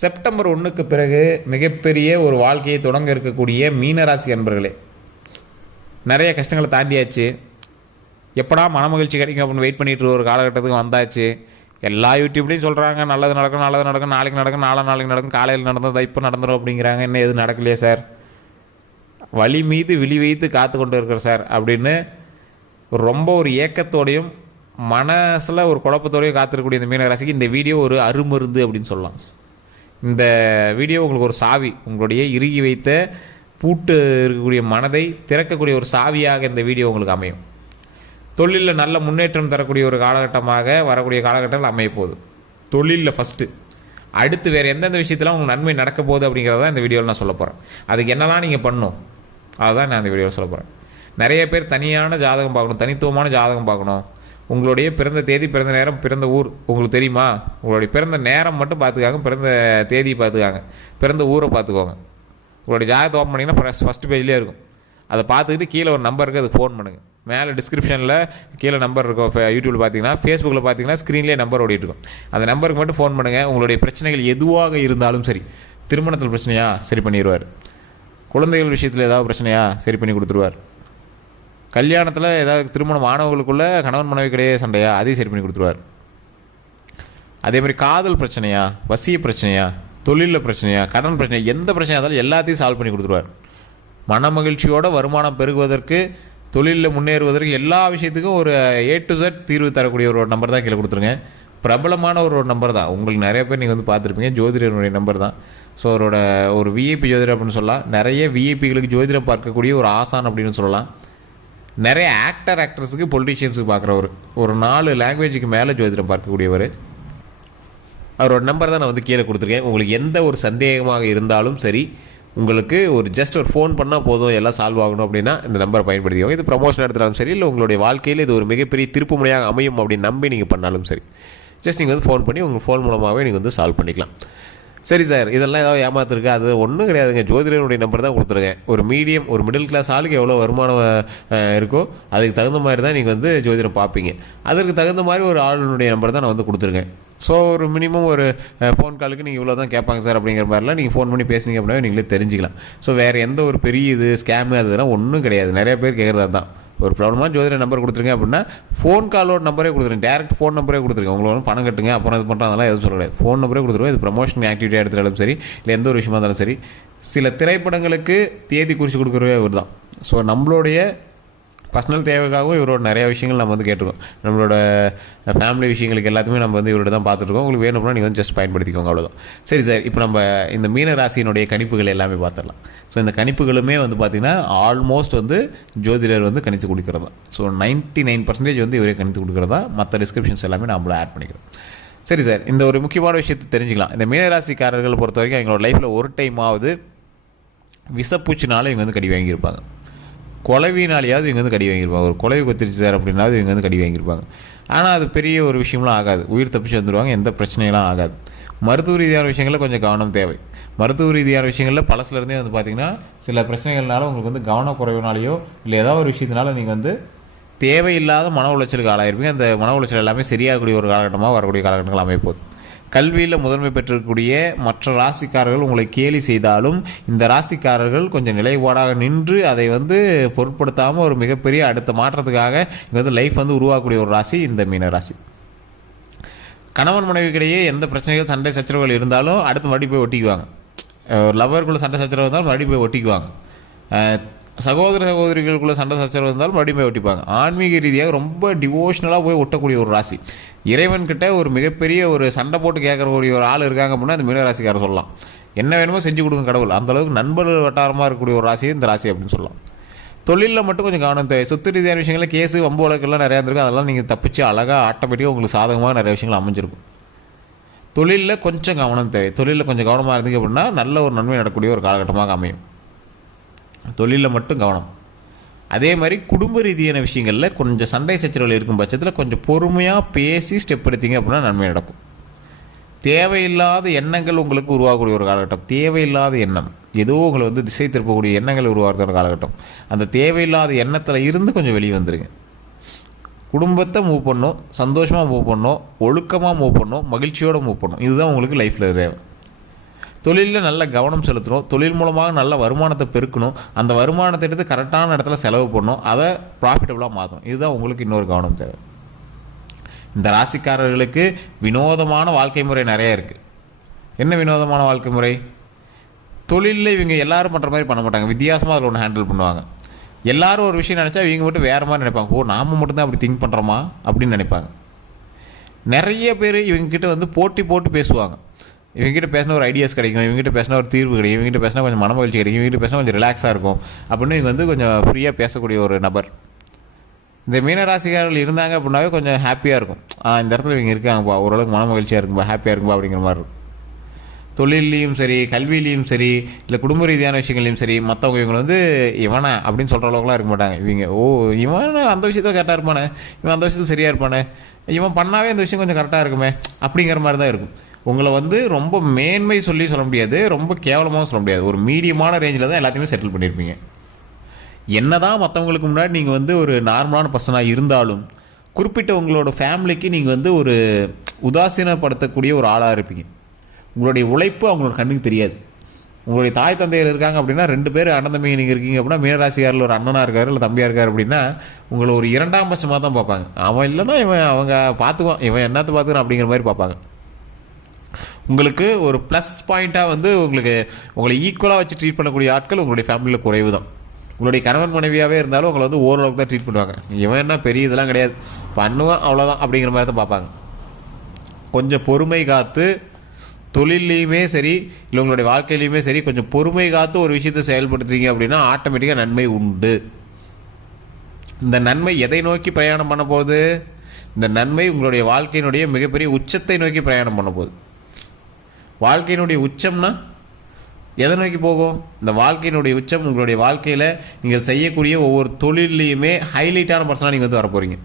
September ஒன்றுக்கு பிறகு மிகப்பெரிய ஒரு வாழ்க்கையை தொடங்க இருக்கக்கூடிய மீனராசி அன்பர்களே நிறைய கஷ்டங்களை தாண்டியாச்சு. எப்படா மனமகிழ்ச்சி கிடைக்கும் அப்படின்னு வெயிட் பண்ணிட்டு ஒரு காலகட்டத்துக்கு வந்தாச்சு. எல்லா யூடியூப்லேயும் சொல்கிறாங்க நல்லது நடக்கும் நல்லது நடக்கும் நாளைக்கு நடக்கும் நாளை நாளைக்கு நடக்கும் காலையில் நடந்ததா இப்போ நடந்துடும் அப்படிங்கிறாங்க. இன்னும் எதுவும் நடக்கலையே சார். வழி மீது விழி வைத்து காத்து கொண்டு இருக்கிற சார் அப்படின்னு ரொம்ப ஒரு ஏக்கத்தோடையும் மனசில் ஒரு குழப்பத்தோடையும் காத்திருக்கக்கூடிய இந்த மீனராசிக்கு இந்த வீடியோ ஒரு அருமருந்து அப்படின்னு சொல்லலாம். இந்த வீடியோ உங்களுக்கு ஒரு சாவி உங்களுடைய இறுகி வைத்த பூட்டு இருக்கக்கூடிய மனதை திறக்கக்கூடிய ஒரு சாவியாக இந்த வீடியோ உங்களுக்கு அமையும். தொழிலில் நல்ல முன்னேற்றம் தரக்கூடிய ஒரு காலகட்டமாக வரக்கூடிய காலகட்டங்கள் அமைய போகுது. தொழிலில் ஃபஸ்ட்டு அடுத்து வேறு எந்தெந்த விஷயத்தில் உங்களுக்கு நன்மை நடக்க போகுது அப்படிங்கிறத இந்த வீடியோவில் நான் சொல்ல போகிறேன் அதுக்கு என்னெல்லாம் நீங்கள் பண்ணும் அதுதான் நான் இந்த வீடியோவில் சொல்ல போகிறேன் நிறைய பேர் தனியான ஜாதகம் பார்க்கணும் தனித்துவமான ஜாதகம் பார்க்கணும். உங்களுடைய பிறந்த தேதி பிறந்த நேரம் பிறந்த ஊர் உங்களுக்கு தெரியுமா? உங்களுடைய பிறந்த நேரம் மட்டும் பார்த்துக்காங்க பிறந்த தேதி பார்த்துக்காங்க. பிறந்த ஊரை பார்த்துக்கோங்க. உங்களுடைய ஜாதகத்தை ஓப்பன் பண்ணிங்கன்னா ஃபஸ்ட் ஃபஸ்ட் பேஜ்லேயே இருக்கும். அதை பார்த்துக்கிட்டு கீழே ஒரு நம்பருக்கு அதுக்கு ஃபோன் பண்ணுங்கள் மேலே டிஸ்கிரிப்ஷனில் கீழே நம்பர் இருக்கும் யூடியூப்பில் பார்த்தீங்கன்னா ஃபேஸ்புக்கில் பார்த்தீங்கன்னா ஸ்க்ரீன்லேயே நம்பர் ஓடிட்டுருக்கும் அந்த நம்பருக்கு மட்டும் ஃபோன் பண்ணுங்கள் உங்களுடைய பிரச்சனைகள் எதுவாக இருந்தாலும் சரி திருமணத்தில் பிரச்சனையா? சரி பண்ணிடுவார் குழந்தைகள் விஷயத்தில் ஏதாவது பிரச்சனையா? சரி பண்ணி கொடுத்துருவார். கல்யாணத்தில் ஏதாவது திருமணம் ஆனவங்களுக்குள்ள கணவன் மனைவி கிடையே சண்டையா? அதையும் சரி பண்ணி கொடுத்துருவார். அதே மாதிரி காதல் பிரச்சனையா? வசிய பிரச்சனையா? தொழிலில் பிரச்சனையா? கடன் பிரச்சனை எந்த பிரச்சனையாக இருந்தாலும் எல்லாத்தையும் சால்வ் பண்ணி கொடுத்துருவார். மன மகிழ்ச்சியோட வருமானம் பெருகுவதற்கு தொழிலில் முன்னேறுவதற்கு எல்லா விஷயத்துக்கும் ஒரு ஏ டு ஜெட் தீர்வு தரக்கூடிய ஒரு நம்பர் தான் கீழே கொடுத்துருங்க. பிரபலமான ஒரு ஒரு நம்பர் தான். உங்களுக்கு நிறைய பேர் நீங்கள் வந்து பார்த்துருப்பீங்க. ஜோதிடருடைய நம்பர் தான். ஸோ அவரோட ஒரு விஐபி ஜோதிடர் அப்படின்னு சொல்லலாம். நிறைய விஐபிகளுக்கு ஜோதிடம் பார்க்கக்கூடிய ஒரு ஆசான் அப்படின்னு சொல்லலாம். நிறைய ஆக்டர் ஆக்ட்ரஸுக்கு பொலிட்டிஷியன்ஸுக்கு பார்க்குறவர். ஒரு நாலு லாங்குவேஜுக்கு மேலே ஜோதிடம் பார்க்கக்கூடியவர். அவரோட நம்பர் தான் நான் வந்து கீழே கொடுத்துருக்கேன். உங்களுக்கு எந்த ஒரு சந்தேகமாக இருந்தாலும் சரி உங்களுக்கு ஒரு ஜஸ்ட் ஒரு ஃபோன் பண்ணால் போதும் எல்லாம் சால்வ் ஆகணும் அப்படின்னா இந்த நம்பரை பயன்படுத்திக்கோங்க. இது ப்ரமோஷன் எடுத்தாலும் சரி இல்லை உங்களுடைய வாழ்க்கையில் இது ஒரு மிகப்பெரிய திருப்பு முனையாக அமையும் அப்படின்னு நம்பி நீங்கள் பண்ணாலும் சரி ஜஸ்ட் நீங்கள் வந்து ஃபோன் பண்ணி உங்கள் ஃபோன் மூலமாகவே நீங்கள் வந்து சால்வ் பண்ணிக்கலாம். சரி சார் இதெல்லாம் ஏதாவது ஏமாத்திருக்கு? அது ஒன்றும் கிடையாதுங்க. ஜோதிடனுடைய நம்பர் தான் கொடுத்துருக்கேன். ஒரு மீடியம் ஒரு மிடில் கிளாஸ் ஆளுக்கு எவ்வளோ வருமானம் இருக்கோ அதுக்கு தகுந்த மாதிரி தான் நீங்கள் வந்து ஜோதிடம் பார்ப்பீங்க. அதற்கு தகுந்த மாதிரி ஒரு ஆளுனுடைய நம்பர் தான் நான் வந்து கொடுத்துருக்கேன். ஸோ ஒரு மினிமம் ஒரு ஃபோன் காலுக்கு நீங்கள் இவ்வளோ தான் கேட்பாங்க சார் அப்படிங்கிற மாதிரிலாம் நீங்கள் ஃபோன் பண்ணி பேசுனீங்க அப்படின்னா நீங்களே தெரிஞ்சுக்கலாம். ஸோ வேறு எந்த ஒரு பெரிய இது ஸ்கேமு அதெல்லாம் ஒன்றும் கிடையாது. நிறைய பேர் கேட்குறது தான் ஒரு ப்ராப்ளமாக ஜோதிட நம்பர் கொடுத்துருங்க அப்படின்னா ஃபோன் காலோட நம்பரே கொடுத்துருங்க. டேரக்ட் ஃபோன் நம்பரே கொடுத்துருங்க. உங்களுக்கு பணம் கட்டுங்க. அப்புறம் இது பண்ணுறோம் அதெல்லாம் எதுவும் சொல்லலை. ஃபோன் நம்பரே கொடுத்துருவோம் இது ப்ரமோஷன் ஆக்டிவிட்டியாக எடுத்தாலும் சரி இல்லை எந்த ஒரு விஷயமா இருந்தாலும் சரி. சில திரைப்படங்களுக்கு தேதி குறித்து கொடுக்குறவே இவர் தான் ஸோ நம்மளுடைய பர்சனல் தேவைக்காகவும் இவரோட நிறைய விஷயங்கள் நம்ம வந்து கேட்டிருக்கோம். நம்மளோட ஃபேமிலி விஷயங்களுக்கு எல்லாத்தையுமே நம்ம வந்து இவரோட தான் பார்த்துருக்கோம் உங்களுக்கு வேணும்னா நீங்கள் வந்து ஜஸ்ட் பயன்படுத்திக்கோங்க அவ்வளோதான் சரி சார் இப்போ நம்ம இந்த மீன ராசியினுடைய கணிப்புகள் எல்லாமே பார்த்துடலாம். ஸோ இந்த கணிப்புகளுமே வந்து பார்த்திங்கன்னா ஆல்மோஸ்ட் வந்து ஜோதிடர் வந்து கணித்து கொடுக்குறது. தான் ஸோ நைன்ட்டி நைன் பர்சன்டேஜ் வந்து இவரே கணித்து கொடுக்குறதா. மற்ற டிஸ்கிரிப்ஷன்ஸ் எல்லாமே நம்மள ஆட் பண்ணிக்கிறோம். சரி சார் இந்த ஒரு முக்கியமான விஷயத்தை தெரிஞ்சுக்கலாம். இந்த மீனராசிக்காரர்களை பொறுத்த வரைக்கும் எங்களோட லைஃப்பில் ஒரு டைமாவது விஷப்பூச்சினால இவங்க வந்து கடி வாங்கியிருப்பாங்க. கொலவினாலேயாவது இவங்க வந்து கடி வாங்கியிருப்பாங்க. ஒரு குலவி கொத்திருச்சு சார் அப்படின்னாவது இவங்க வந்து கடி வாங்கியிருப்பாங்க. ஆனால் அது பெரிய ஒரு விஷயம்லாம் ஆகாது. உயிர் தப்பிச்சு வந்துடுவாங்க எந்த பிரச்சனையெல்லாம் ஆகாது. மருத்துவ ரீதியான விஷயங்களில் கொஞ்சம் கவனம் தேவை. மருத்துவ ரீதியான விஷயங்களில் பழசுலேருந்தே வந்து பார்த்திங்கன்னா சில பிரச்சனைகள்னால உங்களுக்கு வந்து கவனக்குறைவுனாலேயோ இல்லை ஏதாவது ஒரு விஷயத்தினால நீங்கள் வந்து தேவையில்லாத மன உளைச்சலுக்கு ஆளாயிருப்பீங்க. அந்த மன உளைச்சல் எல்லாமே சரியாகக்கூடிய ஒரு காலகட்டமாக வரக்கூடிய காலகட்டங்கள் அமைப்போகுது கல்வியில் முதன்மை பெற்றிருக்கக்கூடிய மற்ற ராசிக்காரர்கள் உங்களை கேலி செய்தாலும் இந்த ராசிக்காரர்கள் கொஞ்சம் நிலைப்பாடாக நின்று அதை வந்து பொருட்படுத்தாமல் ஒரு மிகப்பெரிய அடுத்த மாற்றத்துக்காக இங்கே வந்து லைஃப் வந்து உருவாக்கக்கூடிய ஒரு ராசி இந்த மீன ராசி. கணவன் மனைவிக்கிடையே எந்த பிரச்சனைகள் சண்டை சச்சரவுகள் இருந்தாலும் அடுத்து மறுபடியும் போய் ஒட்டிக்குவாங்க. ஒரு சண்டை சச்சரவு இருந்தாலும் மறுபடியும் போய் ஒட்டிக்குவாங்க. சகோதர சகோதரிகளுக்குள்ள சண்டை சச்சரவு இருந்தாலும் மறுபடியும் போய் ஒட்டிப்பாங்க. ஆன்மீக ரீதியாக ரொம்ப டிவோஷனலாக போய் ஒட்டக்கூடிய ஒரு ராசி. இறைவன்கிட்ட ஒரு மிகப்பெரிய ஒரு சண்டை போட்டு கேட்கக்கூடிய ஒரு ஆள் இருக்காங்க அப்படின்னா அந்த மீனராசிக்காரர் சொல்லலாம். என்ன வேணுமோ செஞ்சு கொடுங்க கடவுள். அந்த அளவுக்கு நண்பர்கள் வட்டாரமாக இருக்கக்கூடிய ஒரு ராசி இந்த ராசி அப்படின்னு சொல்லலாம். தொழிலில் மட்டும் கொஞ்சம் கவனம் தேவை. சொத்து ரீதியான விஷயங்களில் கேஸு வம்பு வழக்கெல்லாம் நிறையா இருந்திருக்கும் அதெல்லாம் நீங்கள் தப்பிச்சு அழகாக ஆட்டோமேட்டிக்காக உங்களுக்கு சாதகமாக நிறைய விஷயங்கள் அமைஞ்சிருக்கும். தொழிலில் கொஞ்சம் கவனம் தேவை. தொழிலில் கொஞ்சம் கவனமாக இருந்தீங்க அப்படின்னா நல்ல ஒரு நன்மை நடக்கக்கூடிய ஒரு காலகட்டமாக அமையும். தொழிலில் மட்டும் கவனம். அதே மாதிரி குடும்ப ரீதியான விஷயங்களில் கொஞ்சம் சண்டை சச்சரவுகள் இருக்கும் பட்சத்தில் கொஞ்சம் பொறுமையாக பேசி ஸ்டெப் எடுத்தீங்க அப்படின்னா நன்மை நடக்கும். தேவையில்லாத எண்ணங்கள் உங்களுக்கு உருவாகக்கூடிய ஒரு காலகட்டம். தேவையில்லாத எண்ணம். ஏதோ உங்களை வந்து திசை திருப்பக்கூடிய எண்ணங்கள் உருவாகிறது ஒரு காலகட்டம். அந்த தேவையில்லாத எண்ணத்தில் இருந்து கொஞ்சம் வெளியே வந்துடுங்க குடும்பத்தை மூவ் பண்ணும் சந்தோஷமாக மூவ் பண்ணும் ஒழுக்கமாக மூவ் பண்ணும் மகிழ்ச்சியோடு மூவ் பண்ணும் இதுதான் உங்களுக்கு லைஃப்பில் தேவை. தொழிலில் நல்ல கவனம் செலுத்தணும் தொழில் மூலமாக நல்ல வருமானத்தை பெருக்கணும். அந்த வருமானத்தை எடுத்து கரெக்டான இடத்துல செலவு பண்ணணும். அதை ப்ராஃபிட்டபுளாக மாற்றணும் இதுதான் உங்களுக்கு இன்னொரு கவனம் தேவை. இந்த ராசிக்காரர்களுக்கு வினோதமான வாழ்க்கை முறை நிறைய இருக்குது என்ன வினோதமான வாழ்க்கை முறை? தொழிலில் இவங்க எல்லோரும் பண்ணுற மாதிரி பண்ண மாட்டாங்க. வித்தியாசமாக அதில் ஒன்று ஹேண்டில் பண்ணுவாங்க. எல்லாரும் ஒரு விஷயம் நினச்சா இவங்க மட்டும் வேறு மாதிரி நினைப்பாங்க. ஓ நாம மட்டும்தான் அப்படி திங்க் பண்ணுறோமா அப்படின்னு நினைப்பாங்க. நிறைய பேர் இவங்ககிட்ட வந்து போட்டி போட்டு பேசுவாங்க. இவங்ககிட்ட பேசினா ஒரு ஐடியாஸ் கிடைக்கும் இவங்ககிட்ட பேசினா ஒரு தீர்வு கிடைக்கும் இவங்ககிட்ட பேசினா கொஞ்சம் மன மகிழ்ச்சி கிடைக்கும் இவங்ககிட்ட பேசினா கொஞ்சம் ரிலாக்ஸாக இருக்கும் அப்படின்னு இவங்க வந்து கொஞ்சம் ஃப்ரீயாக பேசக்கூடிய ஒரு நபர். இந்த மீனராசிக்காரர்கள் இருந்தாங்க அப்படின்னாவே கொஞ்சம் ஹாப்பியாக இருக்கும். இந்த இடத்துல இவங்க இருக்காங்கப்பா ஓரளவுக்கு மன மகிழ்ச்சியாக இருக்கும்பா ஹாப்பியாக இருக்கும்பா அப்படிங்கிற மாதிரி இருக்கும். தொழிலையும் சரி கல்வியிலையும் சரி இல்லை குடும்ப ரீதியான விஷயங்களையும் சரி மற்றவங்க இவங்க வந்து இவனா அப்படின்னு சொல்கிற அளவுக்குலாம் இருக்க மாட்டாங்க. இவங்க ஓ இவன் அந்த விஷயத்தில் கரெக்டாக இருப்பானே இவன் அந்த விஷயத்தில் சரியாக இருப்பானே இவன் பண்ணாவே இந்த விஷயம் கொஞ்சம் கரெக்டாக இருக்குமே அப்படிங்கிற மாதிரி தான் இருக்கும். உங்களை வந்து ரொம்ப மேன்மை சொல்லி சொல்ல முடியாது ரொம்ப கேவலமாகவும் சொல்ல முடியாது. ஒரு மீடியமான ரேஞ்சில் தான் எல்லாத்தையுமே செட்டில் பண்ணியிருப்பீங்க என்ன தான் மற்றவங்களுக்கு முன்னாடி நீங்கள் வந்து ஒரு நார்மலான பர்சனாக இருந்தாலும் குறிப்பிட்ட உங்களோட ஃபேமிலிக்கு நீங்கள் வந்து ஒரு உதாசீனப்படுத்தக்கூடிய ஒரு ஆளாக இருப்பீங்க. உங்களுடைய உழைப்பு அவங்களோட கண்ணுக்கு தெரியாது. உங்களுடைய தாய் தந்தையர் இருக்காங்க அப்படின்னா ரெண்டு பேர் அண்ணன் தம்பி நீங்கள் இருக்கீங்க அப்படின்னா மீனராசிக்காரில் ஒரு அண்ணனாக இருக்கார் இல்லை தம்பியாக இருக்கார் அப்படின்னா உங்களை ஒரு இரண்டாம் பட்சமாக தான் பார்ப்பாங்க. அவன் இல்லைன்னா இவன் அவங்க பார்த்துக்குவான். இவன் என்னத்தை பார்த்துக்கிறான் அப்படிங்கிற மாதிரி பார்ப்பாங்க. உங்களுக்கு ஒரு ப்ளஸ் பாயிண்ட்டாக வந்து உங்களுக்கு உங்களை ஈக்குவலாக வச்சு ட்ரீட் பண்ணக்கூடிய ஆட்கள் உங்களுடைய ஃபேமிலியில் குறைவு தான். உங்களுடைய கணவன் மனைவியாகவே இருந்தாலும் உங்களை வந்து ஓரளவுக்கு தான் ட்ரீட் பண்ணுவாங்க. இவன் என்ன பெரிய இதெல்லாம் கிடையாது. பண்ணுவான் அவ்வளோதான் அப்படிங்கிற மாதிரி தான் பார்ப்பாங்க. கொஞ்சம் பொறுமை காத்து தொழில்லையுமே சரி இல்லை உங்களுடைய வாழ்க்கையிலையுமே சரி கொஞ்சம் பொறுமை காத்து ஒரு விஷயத்தை செயல்படுத்துறீங்க அப்படின்னா ஆட்டோமேட்டிக்காக நன்மை உண்டு. இந்த நன்மை எதை நோக்கி பிரயாணம் பண்ண போகுது? இந்த நன்மை உங்களுடைய வாழ்க்கையினுடைய மிகப்பெரிய உச்சத்தை நோக்கி பிரயாணம் பண்ண போகுது. வாழ்க்கையினுடைய உச்சம்னா எதை நோக்கி போகும்? இந்த வாழ்க்கையினுடைய உச்சம் உங்களுடைய வாழ்க்கையில் நீங்கள் செய்யக்கூடிய ஒவ்வொரு தொழிலையுமே ஹைலைட்டான பர்சனாக நீங்கள் வந்து வர போகிறீங்க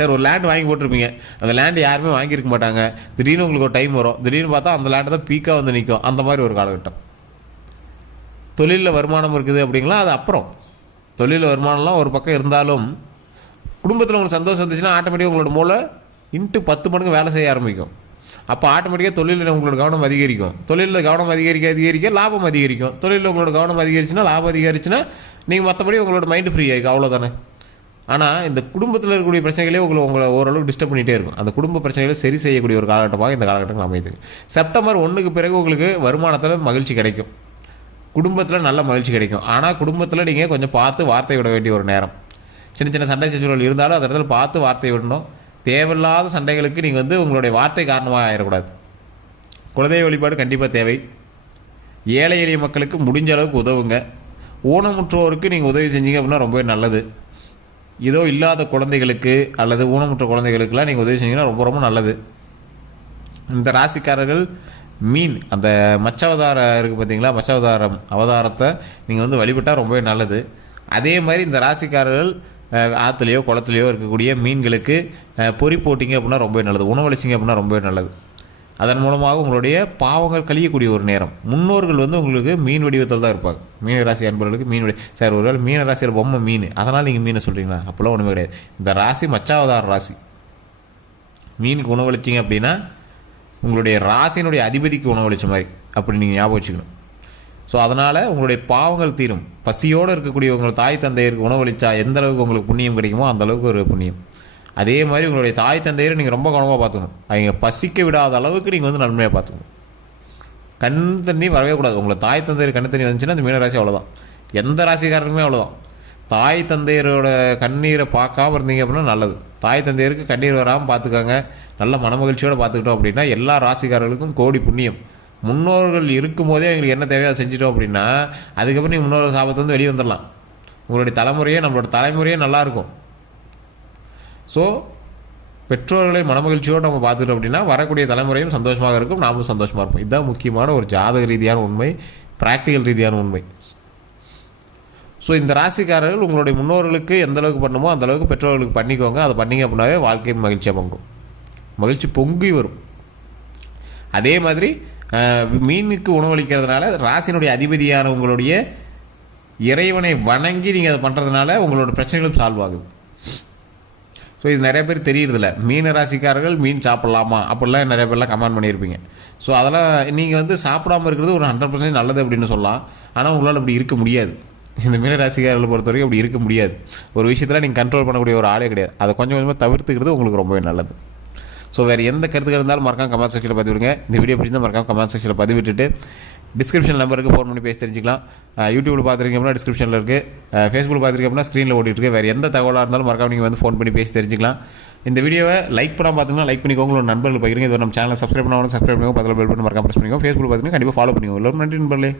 சார் ஒரு லேண்ட் வாங்கி போட்டிருப்பீங்க. அந்த லேண்ட் யாருமே வாங்கியிருக்க மாட்டாங்க. திடீர்னு உங்களுக்கு ஒரு டைம் வரும். திடீர்னு பார்த்தா அந்த லேண்டு தான் பீக்காக வந்து நிற்கும் அந்த மாதிரி ஒரு காலகட்டம். தொழிலில் வருமானம் இருக்குது அப்படிங்களா? அது அப்புறம். தொழிலில் வருமானம்லாம் ஒரு பக்கம் இருந்தாலும் குடும்பத்தில் உங்களுக்கு சந்தோஷம் வந்துச்சுன்னா ஆட்டோமேட்டிக்காக உங்களோட மூளை இன்ட்டு பத்து மடங்கு வேலை செய்ய ஆரம்பிக்கும். அப்போ ஆட்டோமேட்டிக்காக தொழிலில் உங்களோட கவனம் அதிகரிக்கும். தொழிலில் கவனம் அதிகரிக்க அதிகரிக்க லாபம் அதிகரிக்கும். தொழிலில் உங்களோட கவனம் அதிகரிச்சுன்னா லாபம் அதிகரிச்சுன்னா நீங்கள் மற்றபடி உங்களோட மைண்டு ஃப்ரீ ஆகிக்கும் அவ்வளோதானே ஆனால் இந்த குடும்பத்தில் இருக்கக்கூடிய பிரச்சனைகளே உங்களை உங்களை ஓரளவுக்கு டிஸ்டர்ப் பண்ணிகிட்டே இருக்கும். அந்த குடும்ப பிரச்சனைகளை சரி செய்யக்கூடிய ஒரு காலகட்டமாக இந்த காலகட்டங்கள் அமையுது. செப்டம்பர் ஒன்றுக்கு பிறகு உங்களுக்கு வருமானத்தில் மகிழ்ச்சி கிடைக்கும். குடும்பத்தில் நல்ல மகிழ்ச்சி கிடைக்கும். ஆனால் குடும்பத்தில் நீங்கள் கொஞ்சம் பார்த்து வார்த்தை விட வேண்டிய ஒரு நேரம். சின்ன சின்ன சண்டை சச்சரவுகள் இருந்தாலும் அந்த இடத்துல பார்த்து வார்த்தை விடணும். தேவையில்லாத சண்டைகளுக்கு நீங்கள் வந்து உங்களுடைய வார்த்தை காரணமாக ஆயிடக்கூடாது. குலதெய்வ வழிபாடு கண்டிப்பாக தேவை. ஏழை எளிய மக்களுக்கு முடிஞ்ச அளவுக்கு உதவுங்க. ஊனமுற்றோருக்கு நீங்கள் உதவி செஞ்சீங்க அப்படின்னா ரொம்பவே நல்லது. இதோ இல்லாத குழந்தைகளுக்கு அல்லது ஊனமுற்ற குழந்தைகளுக்கெல்லாம் நீங்கள் உதவி செஞ்சீங்கன்னா ரொம்ப ரொம்ப நல்லது. இந்த ராசிக்காரர்கள் மீன் அந்த மச்சவதாரம் இருக்குது பார்த்தீங்களா மச்சவதாரம் அவதாரத்தை நீங்கள் வந்து வழிபட்டால் ரொம்பவே நல்லது. அதே மாதிரி இந்த ராசிக்காரர்கள் ஆற்றுலையோ குளத்துலையோ இருக்கக்கூடிய மீன்களுக்கு பொறி போட்டிங்க அப்படின்னா ரொம்பவே நல்லது. உணவளிச்சிங்க அப்படின்னா ரொம்பவே நல்லது. அதன் மூலமாக உங்களுடைய பாவங்கள் கழியக்கூடிய ஒரு நேரம். முன்னோர்கள் வந்து உங்களுக்கு மீன் வடிவத்தில் தான் இருப்பாங்க. மீன ராசி அன்பர்களுக்கு மீன் வடி சார் ஒருவேளை மீன ராசியில் பொம்மை மீன். அதனால் நீங்கள் மீனை சொல்கிறீங்களா அப்போல்லாம் ஒன்றுமே கிடையாது. இந்த ராசி மச்சாவதார ராசி. மீனுக்கு உணவளிச்சிங்க அப்படின்னா உங்களுடைய ராசியினுடைய அதிபதிக்கு உணவளிச்ச மாதிரி. அப்படி நீங்கள் ஞாபகம் வச்சுக்கணும். ஸோ அதனால் உங்களுடைய பாவங்கள் தீரும். பசியோடு இருக்கக்கூடிய உங்கள் தாய் தந்தையருக்கு உணவளிச்சா எந்த அளவுக்கு உங்களுக்கு புண்ணியம் கிடைக்குமோ அந்த அளவுக்கு ஒரு புண்ணியம். அதே மாதிரி உங்களுடைய தாய் தந்தையரை நீங்கள் ரொம்ப கவனமாக பார்த்துக்கணும். அவங்க பசிக்க விடாத அளவுக்கு நீங்கள் வந்து நன்மையாக பார்த்துக்கணும். கண் தண்ணி வரவே கூடாது. உங்களை தாய் தந்தையர் கண் தண்ணி வந்துச்சுன்னா அந்த மீனராசி அவ்வளோதான் எந்த ராசிக்காரருக்குமே அவ்வளோதான் தாய் தந்தையரோட கண்ணீரை பார்க்காம இருந்தீங்க அப்படின்னா நல்லது. தாய் தந்தையருக்கு கண்ணீர் வராமல் பார்த்துக்கோங்க. நல்ல மனமகிழ்ச்சியோடு பார்த்துக்கிட்டோம் அப்படின்னா எல்லா ராசிக்காரர்களுக்கும் கோடி புண்ணியம். முன்னோர்கள் இருக்கும்போதே எங்களுக்கு என்ன தேவையோ செஞ்சிட்டோம் அப்படின்னா அதுக்கப்புறம் நீங்கள் முன்னோர்கள் சாபத்தை வந்து வெளியே வந்துடலாம் உங்களுடைய தலைமுறையே நம்மளோட தலைமுறையே நல்லாயிருக்கும் ஸோ பெற்றோர்களை மனமகிழ்ச்சியோடு நம்ம பார்த்துட்டோம் அப்படின்னா வரக்கூடிய தலைமுறையும் சந்தோஷமாக இருக்கும் நாமளும் சந்தோஷமாக இருப்போம். இதுதான் முக்கியமான ஒரு ஜாதக ரீதியான உண்மை ப்ராக்டிக்கல் ரீதியான உண்மை. ஸோ இந்த ராசிக்காரர்கள் உங்களுடைய முன்னோர்களுக்கு எந்த அளவுக்கு பண்ணுமோ அந்த அளவுக்கு பெற்றோர்களுக்கு பண்ணிக்கோங்க. அதை பண்ணீங்க அப்படின்னாவே வாழ்க்கை மகிழ்ச்சியாக பொங்கும். மகிழ்ச்சி பொங்கி வரும். அதே மாதிரி மீனுக்கு உணவளிக்கிறதுனால ராசியினுடைய அதிபதியான உங்களுடைய இறைவனை வணங்கி நீங்கள் அதை பண்ணுறதுனால உங்களோட பிரச்சனைகளும் சால்வ் ஆகுது. ஸோ இது நிறைய பேர் தெரியறதில்ல. மீன ராசிக்காரர்கள் மீன் சாப்பிட்லாமா? அப்படிலாம் நிறைய பேர்லாம் கமெண்ட் பண்ணியிருப்பீங்க. ஸோ அதெல்லாம் நீங்கள் வந்து சாப்பிடாம இருக்கிறது ஒரு ஹண்ட்ரட் பர்சன்ட் நல்லது அப்படின்னு சொல்லலாம். ஆனால் உங்களால் அப்படி இருக்க முடியாது. இந்த மீன ராசிக்காரர்களை பொறுத்த வரைக்கும் அப்படி இருக்க முடியாது. ஒரு விஷயத்தில் நீங்கள் கண்ட்ரோல் பண்ணக்கூடிய ஒரு ஆளே கிடையாது. அதை கொஞ்சம் கொஞ்சமாக தவிர்த்துக்கிறது உங்களுக்கு ரொம்பவே நல்லது. ஸோ வேறு எந்த கருத்துக்கள் இருந்தாலும் மறக்காம கமெண்ட் செக்ஷனில் பதிவிடுங்க. இந்த வீடியோ பிடிச்சிருந்தால் மறக்காம கமெண்ட் செக்ஷனில் பதிவிட்டுட்டு டிஸ்கிரிப்ஷன் நம்பருக்கு ஃபோன் பண்ணி பேசி தெரிஞ்சுக்கலாம். யூடியூப்பில் பார்த்துருக்கீங்க அப்படின்னா டிஸ்கிரிப்ஷனில் இருக்குது ஃபேஸ்புக்கில் பார்த்துருக்கீங்க அப்படின்னா ஸ்க்ரீனில் ஓடிட்டு இருக்கு. வேறு எந்த தகவலாக இருந்தாலும் மறக்காம நீங்கள் வந்து ஃபோன் பண்ணி பேசி தெரிஞ்சுக்கலாம். இந்த வீடியோவை லைக் பண்ணால் பார்த்தீங்கன்னா லைக் பண்ணிக்கோங்க. உங்களோட நண்பர்கள் பகிருங்க. இது நம்ம சேனலை சப்ஸ்கிரைப் பண்ணாலும் சப்ஸ்கிரைப் பண்ணுவோம் பதில் பெல் பண்ணி மறக்காம ப்ரெஸ் பண்ணிக்கோங்க. ஃபேஸ்புக்கில் பார்த்தீங்கன்னா கண்டிப்பாக ஃபாலோ பண்ணிக்கோங்க. எல்லோரும் நன்றி நண்பர்களே.